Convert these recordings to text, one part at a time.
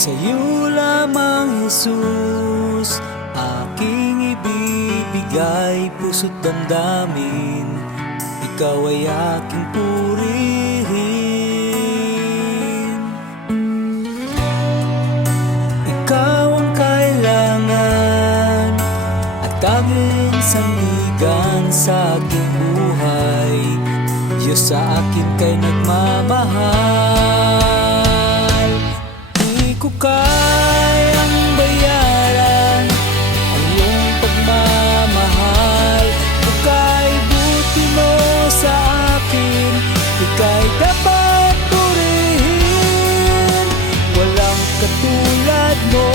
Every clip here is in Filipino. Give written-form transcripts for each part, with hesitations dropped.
Sa'yo lamang, Jesus, aking ibibigay puso't damdamin. Ikaw ay aking purihin. Ikaw ang kailangan at tanging sandigan sa aking buhay. Diyos, sa akin kay nagmamahal. Di ko kayang bayaran ang iyong pagmamahal. Ika'y buti mo sa akin, ika'y dapat purihin. Walang katulad mo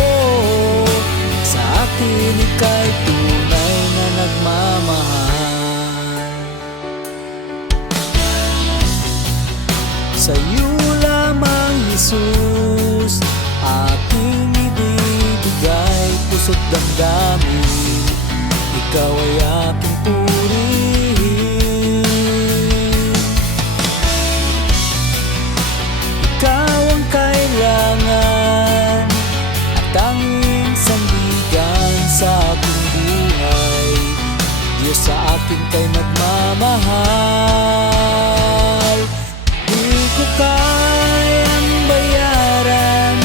sa akin, ika'y tunay na nagmamahal. Sa'yo lamang, Jesus, aking ibibigay puso't damdamin. Ikaw ay aking purihin. Ikaw ang kailangan at tanging sandigan sa aking buhay. Diyos, sa akin kay nagmamahal. Di ko kayang bayaran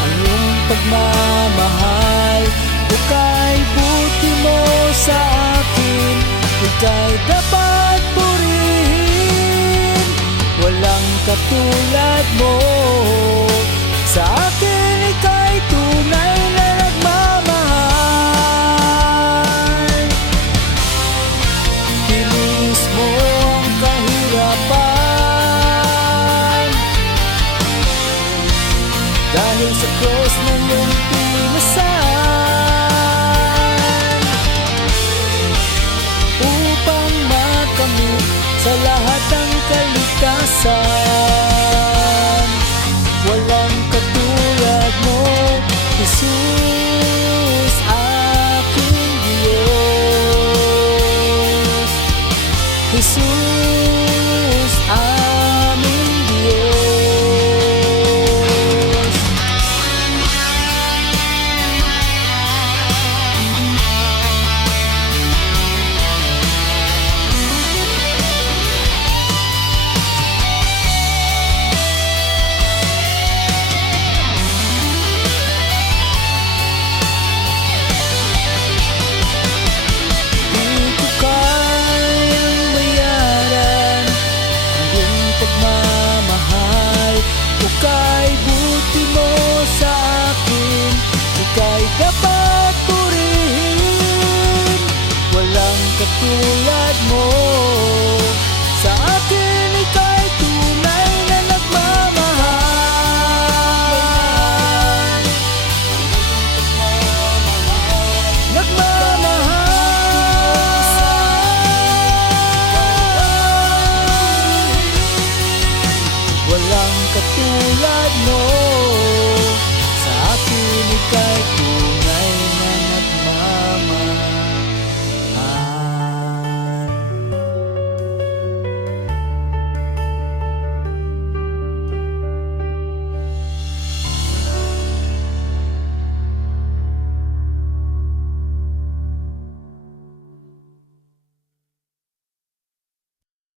ang iyong pagmamahal. Ika'y buti mo sa akin, ika'y dapat purihin. Walang katulad mo sa akin, ika'y tunay na nagmamahal. Tinis mo ang kahirapan dahil sa cross na iyong tinasan, upang makamit sa lahat ng kaligtasan. Walang katulad mo, Jesus, aking Diyos. Jesus,